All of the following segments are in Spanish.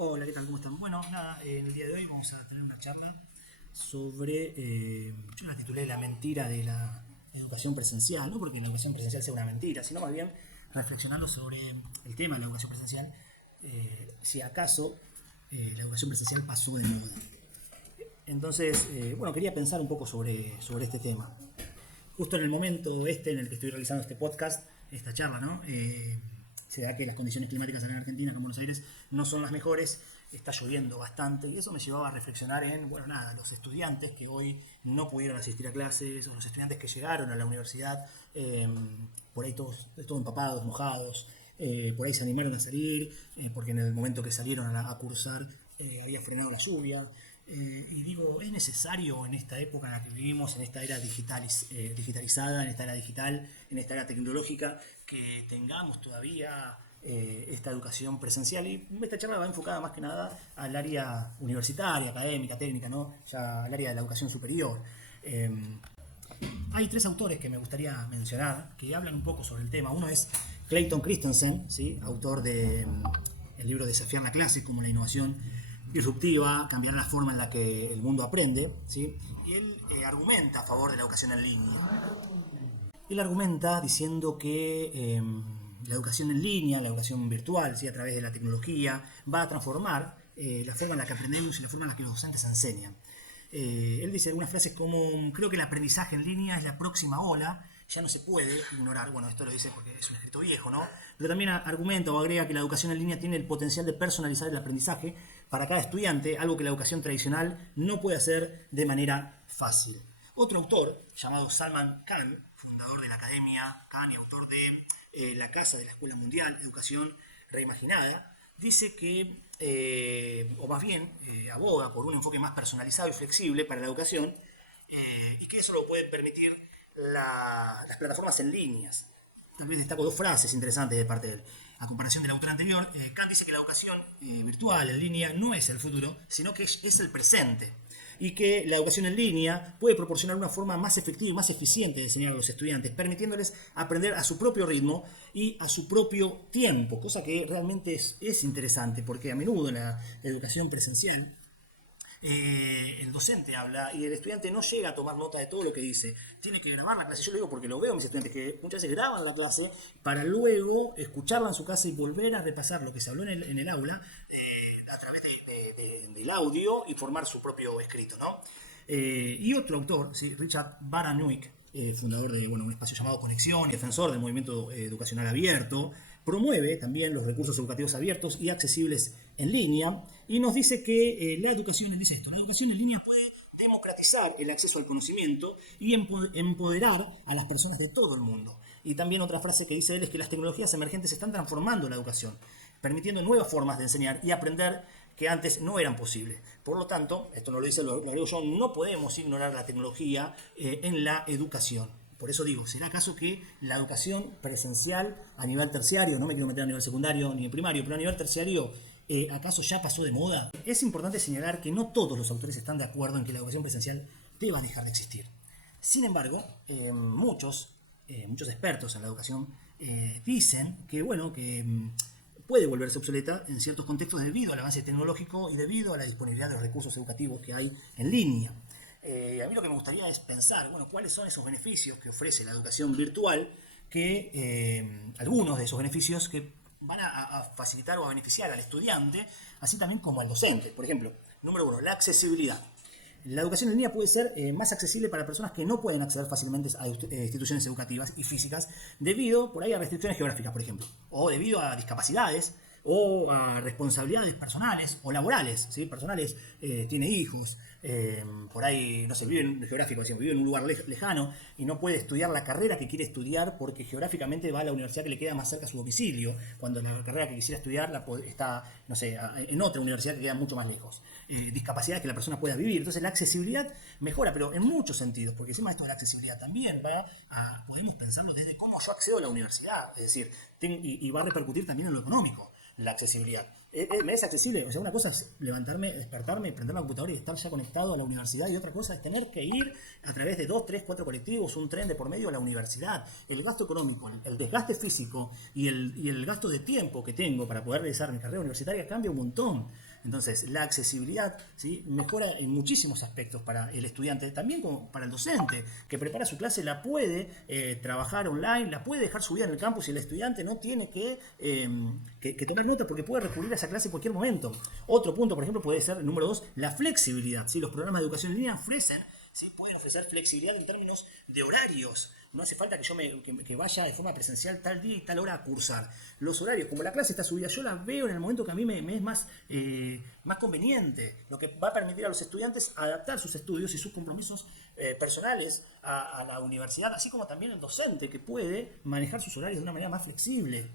Hola, ¿qué tal? ¿Cómo están? Bueno, nada, en el día de hoy vamos a tener una charla sobre, yo la titulé La mentira de la educación presencial, no porque la educación presencial sea una mentira, sino más bien reflexionando sobre el tema de la educación presencial, si acaso la educación presencial pasó de moda. Entonces, bueno, quería pensar un poco sobre este tema. Justo en el momento en el que estoy realizando este podcast, esta charla, ¿no? Se da que las condiciones climáticas en Argentina, como en Buenos Aires, no son las mejores, está lloviendo bastante y eso me llevaba a reflexionar en, bueno, nada, los estudiantes que hoy no pudieron asistir a clases o los estudiantes que llegaron a la universidad, por ahí todos empapados, mojados, por ahí se animaron a salir, porque en el momento que salieron a cursar había frenado la lluvia. Y digo, ¿es necesario en esta época en la que vivimos, en esta era digitalizada, en esta era digital, en esta era tecnológica, que tengamos todavía esta educación presencial? Y esta charla va enfocada más que nada al área universitaria, académica, técnica, ¿no? Ya al área de la educación superior. Eh, Hay tres autores que me gustaría mencionar que hablan un poco sobre el tema. Uno es Clayton Christensen, ¿sí? Autor de el libro Desafiar la clase, como la innovación disruptiva, cambiar la forma en la que el mundo aprende, ¿sí? Y él argumenta a favor de la educación en línea. Él argumenta diciendo que la educación en línea, la educación virtual, ¿sí? A través de la tecnología, va a transformar la forma en la que aprendemos y la forma en la que los docentes enseñan. Él dice algunas frases como: creo que el aprendizaje en línea es la próxima ola, ya no se puede ignorar. Bueno, esto lo dice porque es un escrito viejo, ¿no? Pero también argumenta o agrega que la educación en línea tiene el potencial de personalizar el aprendizaje para cada estudiante, algo que la educación tradicional no puede hacer de manera fácil. Otro autor, llamado Salman Khan, fundador de la Academia Khan y autor de La Casa de la Escuela Mundial, Educación Reimaginada, dice que, o más bien, aboga por un enfoque más personalizado y flexible para la educación, y que eso lo pueden permitir las plataformas en líneas. También destaco dos frases interesantes de parte de él. A comparación del autor anterior, Kant dice que la educación virtual en línea no es el futuro, sino que es el presente. Y que la educación en línea puede proporcionar una forma más efectiva y más eficiente de enseñar a los estudiantes, permitiéndoles aprender a su propio ritmo y a su propio tiempo, cosa que realmente es interesante, porque a menudo en la educación presencial el docente habla y el estudiante no llega a tomar nota de todo lo que dice. Tiene que grabar la clase. Yo lo digo porque lo veo a mis estudiantes que muchas veces graban la clase para luego escucharla en su casa y volver a repasar lo que se habló en el aula a través del audio y formar su propio escrito, ¿no? Y otro autor, ¿sí? Richard Baranuik, fundador de, bueno, un espacio llamado Conexión, defensor del movimiento educacional abierto, promueve también los recursos educativos abiertos y accesibles en línea y nos dice que la educación, dice esto, la educación en línea puede democratizar el acceso al conocimiento y empoderar a las personas de todo el mundo. Y también otra frase que dice él es que las tecnologías emergentes están transformando la educación, permitiendo nuevas formas de enseñar y aprender que antes no eran posibles. Por lo tanto, esto no lo dice, lo agrego yo, no podemos ignorar la tecnología en la educación. Por eso digo, ¿será acaso que la educación presencial a nivel terciario, no me quiero meter a nivel secundario ni en primario, pero a nivel terciario, acaso ya pasó de moda? Es importante señalar que no todos los autores están de acuerdo en que la educación presencial deba dejar de existir. Sin embargo, muchos expertos en la educación dicen que, bueno, que puede volverse obsoleta en ciertos contextos debido al avance tecnológico y debido a la disponibilidad de los recursos educativos que hay en línea. A mí lo que me gustaría es pensar, bueno, cuáles son esos beneficios que ofrece la educación virtual, que algunos de esos beneficios que van a facilitar o a beneficiar al estudiante, así también como al docente. Por ejemplo, número uno, la accesibilidad. La educación en línea puede ser más accesible para personas que no pueden acceder fácilmente a instituciones educativas y físicas debido por ahí a restricciones geográficas, por ejemplo, o debido a discapacidades o a responsabilidades personales o laborales, ¿sí? Personales, tiene hijos, por ahí, no sé, vive en un lugar lejano y no puede estudiar la carrera que quiere estudiar porque geográficamente va a la universidad que le queda más cerca a su domicilio, cuando la carrera que quisiera estudiar está, no sé, en otra universidad que queda mucho más lejos. Discapacidades que la persona pueda vivir. Entonces la accesibilidad mejora, pero en muchos sentidos, porque encima de esto de la accesibilidad también podemos pensarlo desde cómo yo accedo a la universidad, es decir, y va a repercutir también en lo económico, la accesibilidad. ¿Me es accesible? O sea, una cosa es levantarme, despertarme, prender la computadora y estar ya conectado a la universidad, y otra cosa es tener que ir a través de 2, 3, 4 colectivos, un tren de por medio a la universidad. El gasto económico, el desgaste físico y el gasto de tiempo que tengo para poder realizar mi carrera universitaria cambia un montón. Entonces, la accesibilidad, ¿sí?, mejora en muchísimos aspectos para el estudiante, también como para el docente, que prepara su clase, la puede trabajar online, la puede dejar subida en el campus y el estudiante no tiene que tomar nota porque puede recurrir a esa clase en cualquier momento. Otro punto, por ejemplo, puede ser, número 2, la flexibilidad. ¿Sí? Los programas de educación en línea ofrecen, ¿sí?, pueden ofrecer flexibilidad en términos de horarios. No hace falta que yo que vaya de forma presencial tal día y tal hora a cursar. Los horarios, como la clase está subida, yo la veo en el momento que a mí me es más conveniente, lo que va a permitir a los estudiantes adaptar sus estudios y sus compromisos personales a la universidad, así como también el docente, que puede manejar sus horarios de una manera más flexible.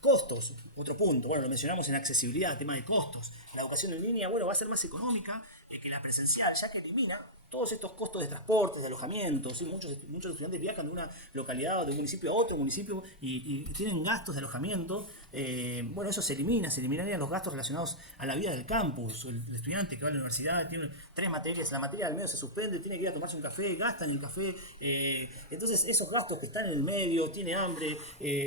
Costos, otro punto, bueno, lo mencionamos en accesibilidad, tema de costos. La educación en línea, bueno, va a ser más económica que la presencial, ya que elimina todos estos costos de transporte, de alojamiento. ¿Sí? Muchos estudiantes viajan de una localidad, de un municipio a otro municipio y tienen gastos de alojamiento. Bueno, eso se eliminarían los gastos relacionados a la vida del campus. El estudiante que va a la universidad tiene 3 materias, la materia del medio se suspende, tiene que ir a tomarse un café, gasta en el café. Entonces, esos gastos que están en el medio, tiene hambre,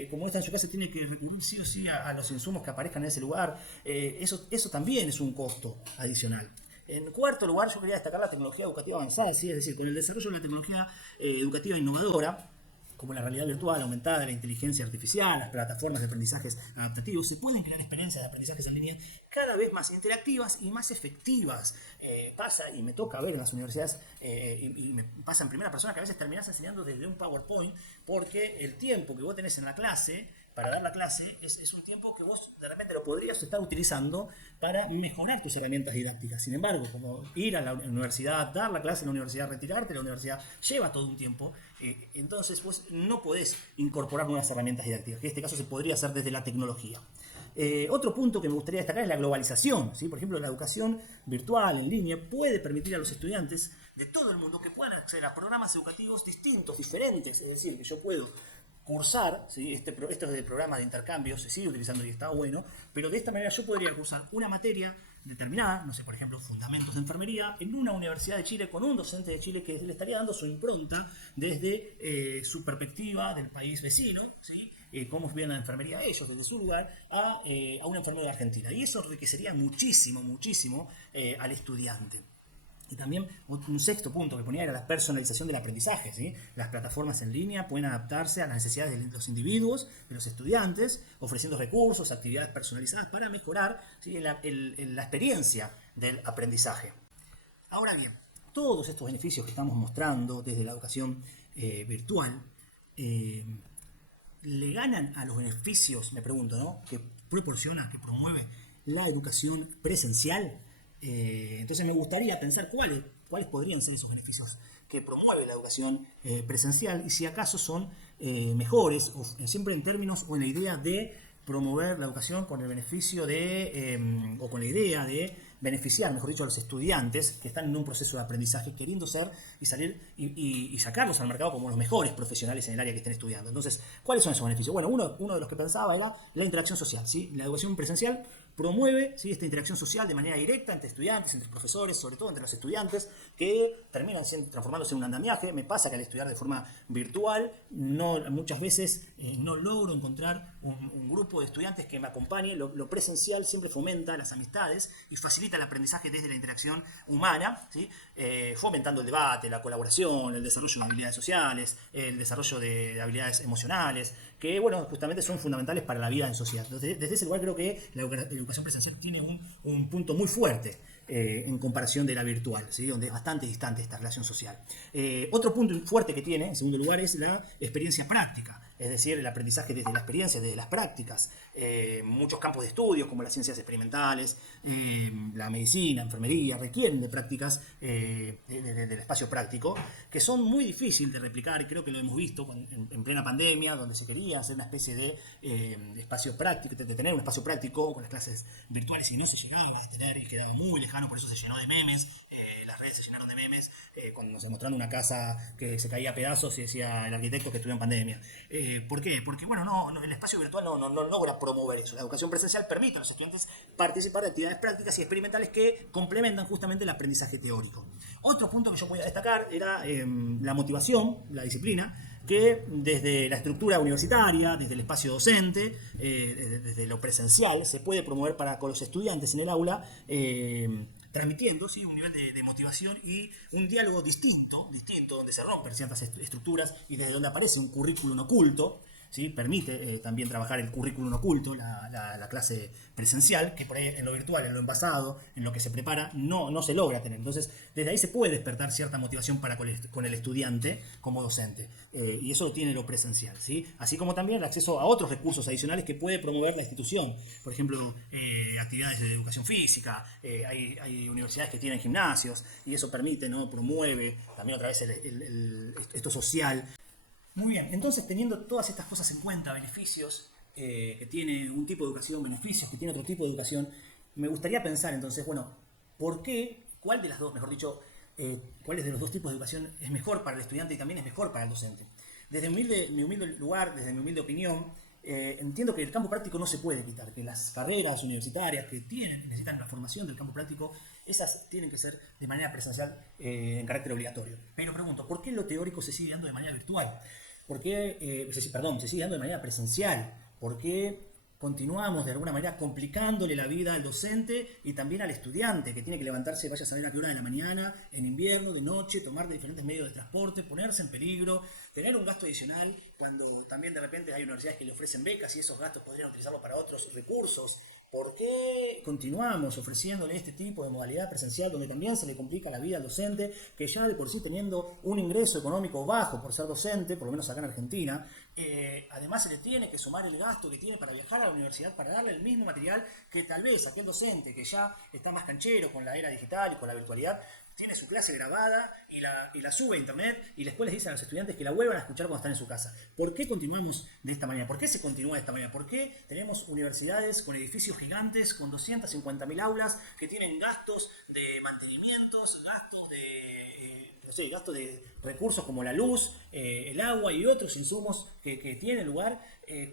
como está en su casa, tiene que recurrir sí o sí a los insumos que aparezcan en ese lugar. Eso también es un costo adicional. En cuarto lugar, yo quería destacar la tecnología educativa avanzada, ¿sí? Es decir, con el desarrollo de la tecnología educativa innovadora, como la realidad virtual aumentada, la inteligencia artificial, las plataformas de aprendizajes adaptativos, se pueden crear experiencias de aprendizajes en línea cada vez más interactivas y más efectivas. Pasa, y me toca ver en las universidades, y me pasa en primera persona, que a veces terminás enseñando desde un PowerPoint, porque el tiempo que vos tenés en la clase, para dar la clase, es un tiempo que vos de repente lo podrías estar utilizando para mejorar tus herramientas didácticas. Sin embargo, como ir a la universidad, dar la clase en la universidad, retirarte de la universidad, lleva todo un tiempo. Entonces vos no podés incorporar nuevas herramientas didácticas, que en este caso se podría hacer desde la tecnología. Otro punto que me gustaría destacar es la globalización, ¿sí? Por ejemplo, la educación virtual en línea puede permitir a los estudiantes de todo el mundo que puedan acceder a programas educativos distintos, diferentes. Es decir, que yo puedo cursar, ¿sí? Este es el programa de intercambio, se sigue utilizando y está bueno, pero de esta manera yo podría cursar una materia determinada, no sé, por ejemplo, fundamentos de enfermería, en una universidad de Chile con un docente de Chile que le estaría dando su impronta desde su perspectiva del país vecino, ¿sí? Cómo ven la enfermería ellos desde su lugar a una enfermera de Argentina. Y eso enriquecería muchísimo al estudiante. Y también un sexto punto que ponía era la personalización del aprendizaje, ¿sí? Las plataformas en línea pueden adaptarse a las necesidades de los individuos, de los estudiantes, ofreciendo recursos, actividades personalizadas para mejorar, ¿sí?, la experiencia del aprendizaje. Ahora bien, todos estos beneficios que estamos mostrando desde la educación virtual le ganan a los beneficios, me pregunto, ¿no?, que proporciona, que promueve la educación presencial. Entonces me gustaría pensar cuáles podrían ser esos beneficios que promueve la educación presencial y si acaso son mejores, o siempre en términos o en la idea de promover la educación con el beneficio o con la idea de beneficiar, mejor dicho, a los estudiantes que están en un proceso de aprendizaje queriendo ser y salir y sacarlos al mercado como los mejores profesionales en el área que estén estudiando. Entonces, ¿cuáles son esos beneficios? Bueno, uno de los que pensaba era la interacción social, ¿sí? La educación presencial promueve, ¿sí?, esta interacción social de manera directa entre estudiantes, entre profesores, sobre todo entre los estudiantes, que terminan transformándose en un andamiaje. Me pasa que al estudiar de forma virtual, muchas veces no logro encontrar un grupo de estudiantes que me acompañe. Lo presencial siempre fomenta las amistades y facilita el aprendizaje desde la interacción humana, ¿sí? Fomentando el debate, la colaboración, el desarrollo de habilidades sociales, el desarrollo de habilidades emocionales, que bueno, justamente son fundamentales para la vida en sociedad. Entonces, desde ese lugar creo que la educación presencial tiene un punto muy fuerte en comparación de la virtual, ¿sí?, donde es bastante distante esta relación social. Otro punto fuerte que tiene, en segundo lugar, es la experiencia práctica. Es decir, el aprendizaje desde la experiencia, desde las prácticas. Muchos campos de estudios, como las ciencias experimentales, la medicina, enfermería, requieren de prácticas del espacio práctico, que son muy difíciles de replicar, y creo que lo hemos visto en plena pandemia, donde se quería hacer una especie de espacio práctico, de tener un espacio práctico con las clases virtuales, y no se llegaba a tener, y quedaba muy lejano, por eso se llenó de memes. Las redes se llenaron de memes mostrando una casa que se caía a pedazos y decía el arquitecto que estudió en pandemia. ¿Por qué? Porque bueno, el espacio virtual no logra promover eso. La educación presencial permite a los estudiantes participar de actividades prácticas y experimentales que complementan justamente el aprendizaje teórico. Otro punto que yo voy a destacar era la motivación, la disciplina. que desde la estructura universitaria, desde el espacio docente, desde lo presencial, se puede promover para con los estudiantes en el aula, transmitiendo, ¿sí?, un nivel de motivación y un diálogo distinto, donde se rompen ciertas estructuras y desde donde aparece un currículum oculto. ¿Sí? Permite también trabajar el currículum oculto, la clase presencial, que por ahí en lo virtual, en lo envasado, en lo que se prepara, no se logra tener. Entonces, desde ahí se puede despertar cierta motivación para con el estudiante como docente. Y eso lo tiene lo presencial, ¿sí? Así como también el acceso a otros recursos adicionales que puede promover la institución. Por ejemplo, actividades de educación física, hay universidades que tienen gimnasios y eso permite, ¿no?, promueve también otra vez esto social. Muy bien, entonces teniendo todas estas cosas en cuenta, beneficios que tiene un tipo de educación, beneficios que tiene otro tipo de educación, me gustaría pensar entonces, bueno, ¿por qué? ¿Cuál de las dos, mejor dicho, cuáles de los dos tipos de educación es mejor para el estudiante y también es mejor para el docente? Desde mi humilde lugar, desde mi humilde opinión, entiendo que el campo práctico no se puede quitar, que las carreras universitarias que necesitan la formación del campo práctico, esas tienen que ser de manera presencial en carácter obligatorio. Pero pregunto, ¿por qué lo teórico se sigue dando de manera virtual? ¿Por qué, se sigue dando de manera presencial? ¿Por qué continuamos de alguna manera complicándole la vida al docente y también al estudiante, que tiene que levantarse, vaya a saber a qué hora de la mañana, en invierno, de noche, tomar de diferentes medios de transporte, ponerse en peligro, tener un gasto adicional cuando también de repente hay universidades que le ofrecen becas y esos gastos podrían utilizarlos para otros recursos? ¿Por qué continuamos ofreciéndole este tipo de modalidad presencial donde también se le complica la vida al docente, que ya de por sí teniendo un ingreso económico bajo por ser docente, por lo menos acá en Argentina, además se le tiene que sumar el gasto que tiene para viajar a la universidad, para darle el mismo material que tal vez aquel docente que ya está más canchero con la era digital y con la virtualidad, tiene su clase grabada y la sube a internet y después les dicen a los estudiantes que la vuelvan a escuchar cuando están en su casa? ¿Por qué continuamos de esta manera? ¿Por qué se continúa de esta manera? ¿Por qué tenemos universidades con edificios gigantes, con 250.000 aulas, que tienen gastos de mantenimientos, gastos de recursos como la luz, el agua y otros insumos que tienen lugar,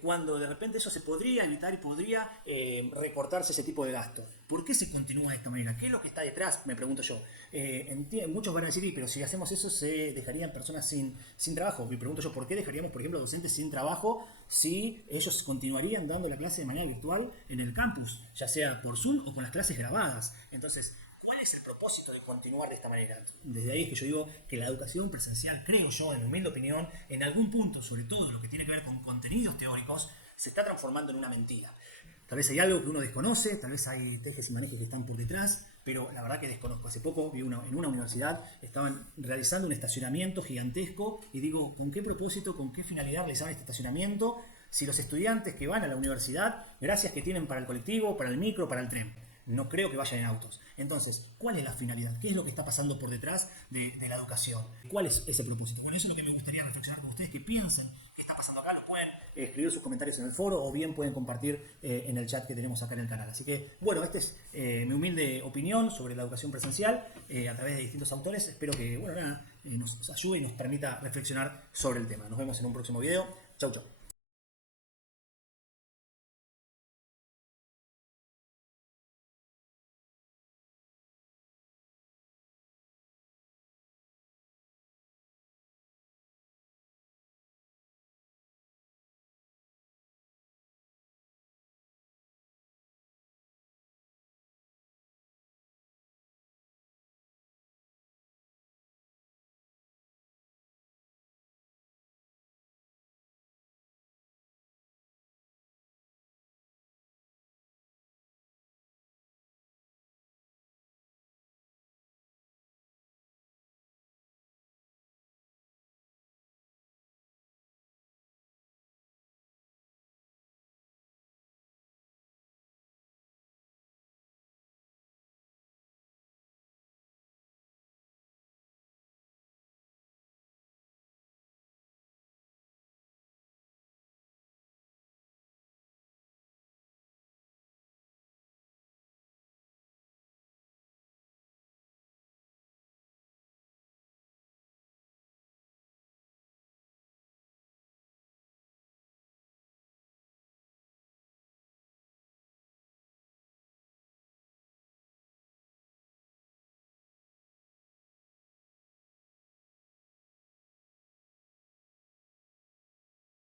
cuando de repente eso se podría evitar y podría recortarse ese tipo de gasto? ¿Por qué se continúa de esta manera? ¿Qué es lo que está detrás? Me pregunto yo. Muchos van a decir, pero si hacemos eso se dejarían personas sin trabajo. Me pregunto yo, ¿por qué dejaríamos, por ejemplo, docentes sin trabajo si ellos continuarían dando la clase de manera virtual en el campus, ya sea por Zoom o con las clases grabadas? Entonces, ¿cuál es el propósito de continuar de esta manera? Desde ahí es que yo digo que la educación presencial, creo yo, en mi humilde opinión, en algún punto, sobre todo lo que tiene que ver con contenidos teóricos, se está transformando en una mentira. Tal vez hay algo que uno desconoce, tal vez hay tejes y manejes que están por detrás, pero la verdad que desconozco. Hace poco vi en una universidad, estaban realizando un estacionamiento gigantesco y digo, ¿con qué propósito, con qué finalidad realizaban este estacionamiento? Si los estudiantes que van a la universidad, gracias que tienen para el colectivo, para el micro, para el tren, no creo que vayan en autos. Entonces, ¿cuál es la finalidad? ¿Qué es lo que está pasando por detrás de la educación? ¿Cuál es ese propósito? Bueno, eso es lo que me gustaría reflexionar con ustedes, que piensen qué está pasando acá. Lo pueden escribir sus comentarios en el foro o bien pueden compartir en el chat que tenemos acá en el canal. Así que, bueno, esta es mi humilde opinión sobre la educación presencial a través de distintos autores. Espero que, nos ayude y nos permita reflexionar sobre el tema. Nos vemos en un próximo video. Chau, chau.